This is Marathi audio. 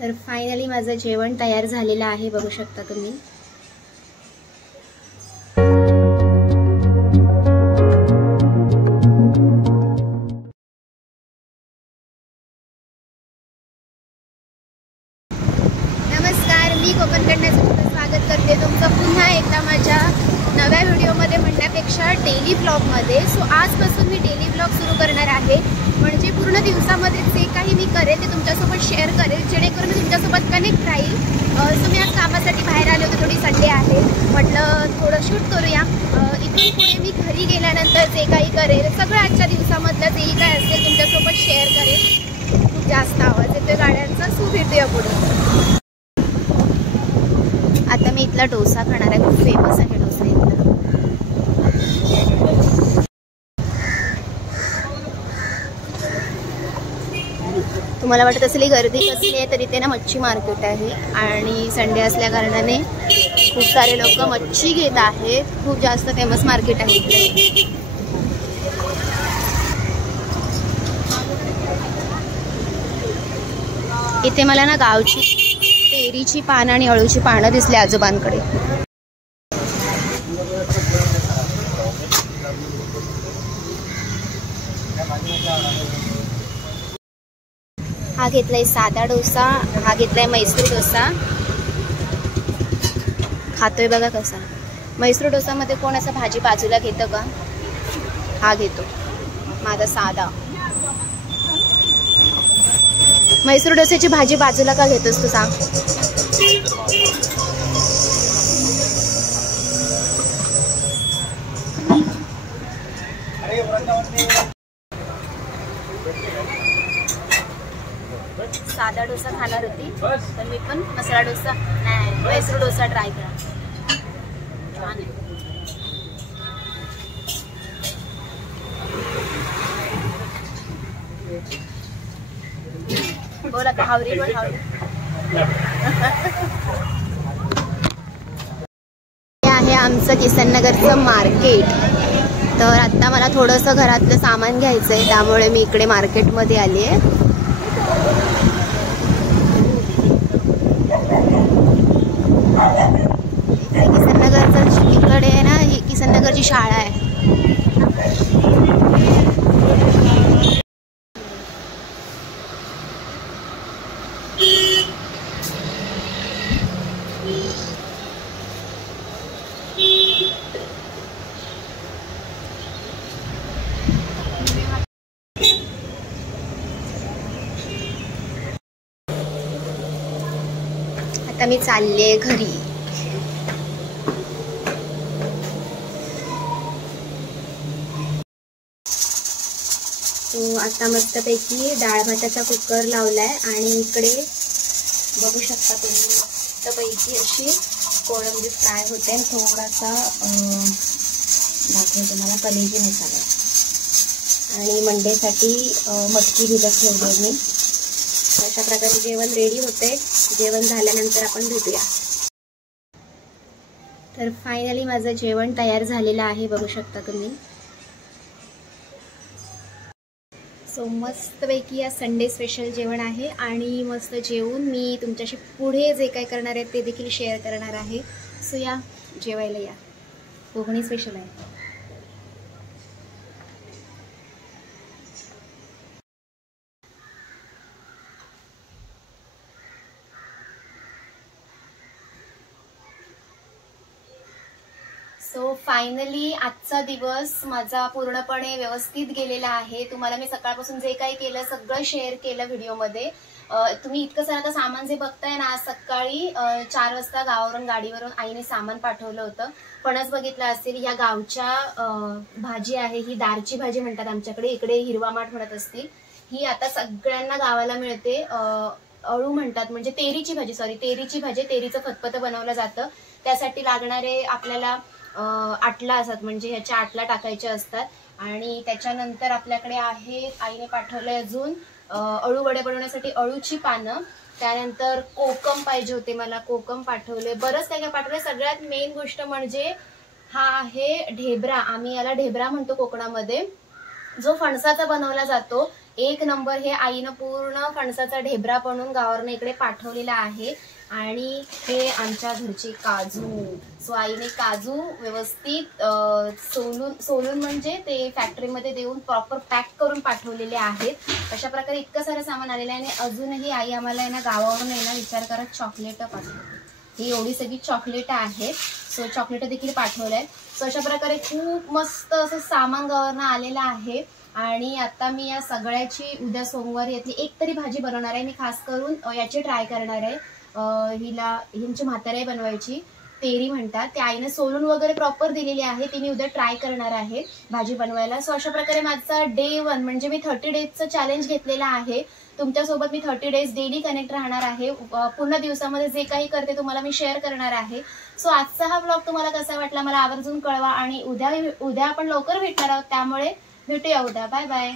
तर फायनली माझं जेवण तयार झालेलं आहे, बघू शकता तुम्ही। नमस्कार, मी कोकण कन्याचं स्वागत करते तुमचं पुन्हा एकदा माझ्या नव्या व्हिडिओमध्ये, म्हणण्यापेक्षा डेली ब्लॉगमध्ये। सो आजपासून मी डेली ब्लॉग सुरू करणार आहे, म्हणजे पूर्ण दिवसामध्ये जे काही मी करेल ते तुमच्यासोबत शेअर करेल, जेणेकरून मी तुमच्यासोबत कनेक्ट राहील। सो मी आज कामासाठी बाहेर आले होते, थोडी संडे आहे, म्हटलं थोडं शूट करूया। इथून पुढे मी घरी गेल्यानंतर जे काही करेल सगळं आजच्या दिवसामधलं जेही काय असेल तुमच्यासोबत शेअर करेल। खूप जास्त आवाज येतोय गाड्यांचा, सो भेटूया पुढे। आता मी इथला डोसा खाणार आहे, खूप फेमस आहे डोसा इथला। तुम्हाला वाटत असेल गर्दी कसली आहे, तर इथे ना मच्छी मार्केट आहे आणि संडे असल्या कारणाने खूप सारे लोक मच्छी घेत आहेत। खूप जास्त फेमस मार्केट आहे इथे। इथे मला ना गावची तेरीची पानं आणि अळूची पानं दिसली आजोबांकडे। हा घेतलाय साधा डोसा, हा घेतलाय मैसूर डोसा। खातोय बघा कसा। मैसूर डोसामध्ये कोण असं भाजी बाजूला घेतं का? हा घेतो, माझा साधा। मैसूर डोस्याची भाजी बाजूला का घेतोस तू सांग? साधा डोसा खाणार होती, तर मी पण मसाला डोसा नाही, मैसूर डोसा ट्राय करा, छान आहे। बोला का हावरी बोल, हावरी। हे आहे आमचं किसननगरचं मार्केट। तर आता मला थोडंसं घरातलं सामान घ्यायचं आहे, त्यामुळे मी इकडे मार्केटमध्ये आली आहे। किसननगरचं इकडे आहे ना, ही किसननगरची शाळा आहे। आता मी चालले घरी। तो आता मस्तपैकी डाळ भाताचा कुकर लावलाय आणि इकडे बघू शकता तुम्ही मस्तपैकी अशी कोळंबी फ्राय होते, थोडासा दाखवते तुम्हाला कलेजी मसाला, आणि मंडेसाठी मटकी भिजत ठेवली मी। अशा प्रकारे जेवण रेडी होते। जेवण झाल्यानंतर आपण भेटूया। तर फायनली माझं जेवण तयार झालेलं आहे, बघू शकता तुम्ही। सो मस्तपैकी या संडे स्पेशल जेवण आहे आणि मस्त जेवून मी तुमच्याशी पुढे जे काय करणार आहे ते देखील शेअर करणार आहे। सो या जेवायला या, कोकणी स्पेशल आहे। सो फायनली आजचा दिवस माझा पूर्णपणे व्यवस्थित गेलेला आहे। तुम्हाला मी सकाळपासून जे काही केलं सगळं शेअर केलं व्हिडिओमध्ये। तुम्ही इतकं सारं आता सामान जे बघताय ना, आज सकाळी 4 वाजता गावावरून गाडीवरून आईने सामान पाठवलं होतं। फणस बघितलं असेल, या गावच्या भाजी आहे, ही दारची भाजी म्हणतात आमच्याकडे, इकडे हिरवा माठ म्हणत असतील। ही आता सगळ्यांना गावाला मिळते। अळू म्हणतात, म्हणजे तेरीची भाजी, सॉरी तेरीची भाजी, तेरीचं फतफतं बनवलं जातं। त्यासाठी लागणारे आपल्याला आटला असतात, म्हणजे ह्याच्या आटला टाकायचे असतात। आणि त्याच्यानंतर आपल्याकडे आहे, आईने पाठवलंय अजून अळू वडे बनवण्यासाठी अळूची पानं, त्यानंतर कोकम पाहिजे होते मला, कोकम पाठवले, बरंच काय काय पाठवलंय। सगळ्यात मेन गोष्ट म्हणजे हा आहे ढेबरा, आम्ही याला ढेबरा म्हणतो कोकणामध्ये, जो फणसाचा बनवला जातो। एक नंबर हे आईनं पूर्ण फणसाचा ढेबरा बनवून गावावरनं इकडे पाठवलेला आहे. आणि हे आमच्या घरचे काजू. सो आईने काजू व्यवस्थित सोलून म्हणजे ते फॅक्टरीमध्ये देऊन प्रॉपर पॅक करून पाठवलेले आहेत. अशा प्रकारे इतकं सारं सामान आलेलं आहे. आणि अजूनही आई आम्हाला आहे ना गावावरून आहे ना विचार करत चॉकलेट पाठवते. ही एवढी सगळी चॉकलेट आहेत. सो चॉकलेट देखील पाठवलं आहे. सो अशा प्रकारे खूप मस्त असं सामान गावावरनं आलेलं आहे. आणि आता मी या सगळ्याची उद्या सोमवारी यातली एक तरी भाजी बनवणार आहे. मी खास करून याची ट्राय करणार आहे. हिंची म्हातारी बनवायची तेरी म्हणतात, ते आईने सोलून वगैरे प्रॉपर दिलेली आहे. ती मी उद्या ट्राय करणार आहे भाजी बनवायला. सो अशा प्रकारे माझा डे 1 म्हणजे मी 30 डेजचं चॅलेंज घेतलेला आहे. तुमच्यासोबत मी 30 डेज डेली कनेक्ट राहणार आहे. पूर्ण दिवसामध्ये जे काही करते तुम्हाला मी शेअर करणार आहे. सो आजचा हा व्लॉग तुम्हाला कसा वाटला मला आवर्जून कळवा. आणि उद्या आपण लवकर भेटणार आहोत, त्यामुळे भेटूया उद्या. Bye bye.